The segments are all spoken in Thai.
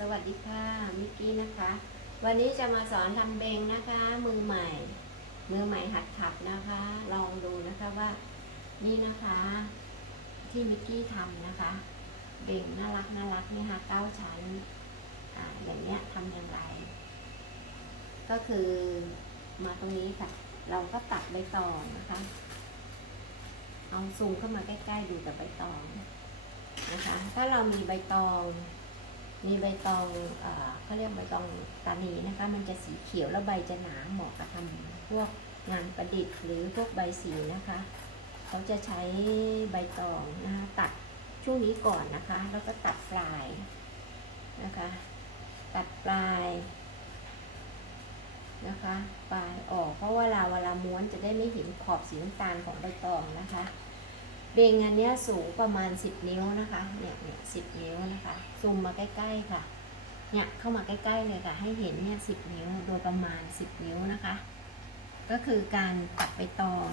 สวัสดีค่ะมิกกี้นะคะ วันนี้จะมาสอนทำเบงนะคะ มือใหม่ มือใหม่หัดขับนะคะ ลองดูนะคะว่า นี่นะคะ ที่มิกกี้ทำนะคะ เบงน่ารักน่ารักนี่ค่ะเก้าชั้นอ่าอย่างเนี้ยทำอย่างไร ก็คือมาตรงนี้ค่ะ เราก็ตัดใบตองนะคะ เอาซูมเข้ามาใกล้ๆดูแต่ใบตองนะคะ ถ้าเรามีใบตอง มีใบตองเขาเรียกใบตองตานีนะคะ มันจะสีเขียวแล้วใบจะหนาเหมาะกับทำพวกงานประดิษฐ์หรือพวกใบสีนะคะ เขาจะใช้ใบตองนะคะตัดช่วงนี้ก่อนนะคะ แล้วก็ตัดปลายนะคะ ตัดปลายนะคะ ปลายออกเพราะว่าเวลาเวลาม้วนจะได้ไม่เห็นขอบสีน้ำตาลของใบตองนะคะ เบงอันเนี้ยสูงประมาณ 10 นิ้วนะคะ เนี่ยเนี่ยสินิ้วนะคะ ซูมมาใกล้ ๆ ค่ะ เนี่ยเข้ามาใกล้ๆเลยค่ะ ให้เห็นเนี่ยสินิ้วโดยประมาณ 10 นิ้วนะคะ ก็คือการตัดใบตอง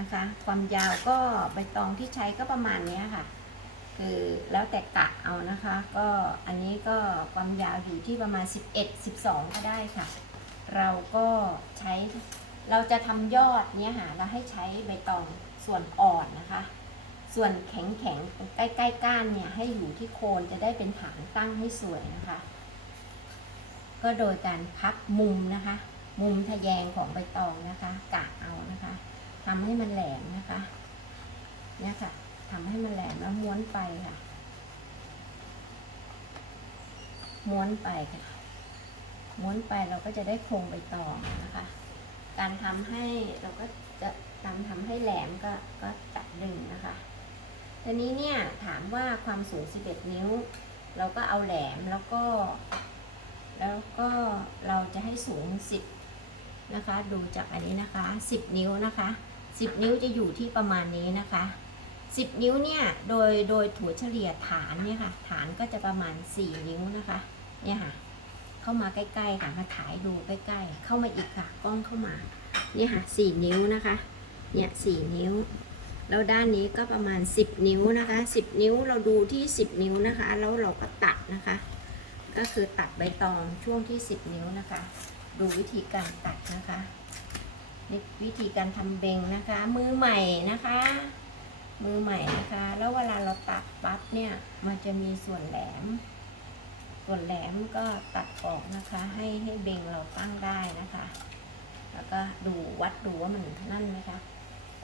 นะคะ ความยาวก็ใบตองที่ใช้ก็ประมาณเนี้ยค่ะ คือแล้วแต่กะเอานะคะ ก็อันนี้ก็ความยาวอยู่ที่ประมาณ 11 12 ก็ได้ค่ะ เราก็ใช้เราจะทำยอดเนี้ยค่ะเราให้ใช้ใบตองส่วนอ่อนนะคะ ส่วนแข็งแข็งๆใกล้ๆก้านเนี่ยให้อยู่ที่โคนจะได้เป็นฐานตั้งให้สวยนะคะ ก็โดยการพักมุมนะคะ มุมทะแยงของใบตองนะคะกะเอานะคะทำให้มันแหลมนะคะ เนี่ยค่ะทำให้มันแหลมแล้วม้วนไปค่ะ ม้วนไปค่ะ ม้วนไปเราก็จะได้โครงใบตองนะคะ การทำให้เราก็จะการทำให้แหลมก็ก็ตัดดึงนะคะ ทีนี้เนี่ยถามว่าความสูง 11 นิ้ว เราก็เอาแหลมแล้วก็ แล้วก็เราจะให้สูง 10 นะคะ ดูจากอันนี้นะคะ 10 นิ้วนะคะ 10 นิ้วจะอยู่ที่ประมาณนี้นะคะ 10 นิ้วเนี่ยโดยโดยถั่วเฉลี่ยฐานเนี่ยค่ะ ฐานก็จะประมาณ 4 นิ้วนะคะ เนี่ยค่ะ เข้ามาใกล้ๆค่ะมาถ่ายดูใกล้ๆ เข้ามาอีกค่ะกล้องเข้ามา เนี่ยค่ะ4นิ้วนะคะ เนี่ย4นิ้ว แล้วด้านนี้ก็ประมาณ 10 นิ้วนะคะ 10 นิ้วเราดูที่ 10 นิ้วนะคะ แล้วเราก็ตัดนะคะ ก็คือตัดใบตองช่วงที่ 10 นิ้วนะคะ ดูวิธีการตัดนะคะนี่วิธีการทำเบงนะคะ มือใหม่นะคะ มือใหม่นะคะ แล้วเวลาเราตัดปั๊บเนี่ย มันจะมีส่วนแหลม ส่วนแหลมก็ตัดออกนะคะ ให้ให้เบงเราตั้งได้นะคะ แล้วก็ดูวัดดูว่ามันนั่นไหมคะ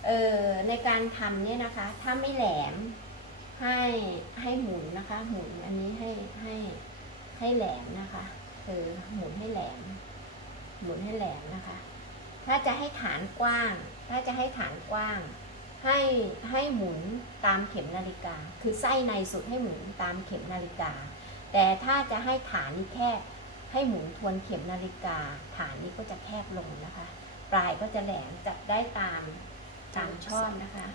เออในการทำเนี่ยนะคะ ถ้าไม่แหลมให้ให้หมุนนะคะ หมุนอันนี้ให้ให้ให้แหลมนะคะคือหมุนให้แหลม หมุนให้แหลมนะคะ ถ้าจะให้ฐานกว้าง ถ้าจะให้ฐานกว้าง ให้ให้หมุนตามเข็มนาฬิกา คือไส้ในสุดให้หมุนตามเข็มนาฬิกา แต่ถ้าจะให้ฐานนี้แคบให้หมุนทวนเข็มนาฬิกา ฐานนี้ก็จะแคบลงนะคะ ปลายก็จะแหลมจับได้ตาม สามชอบนะคะ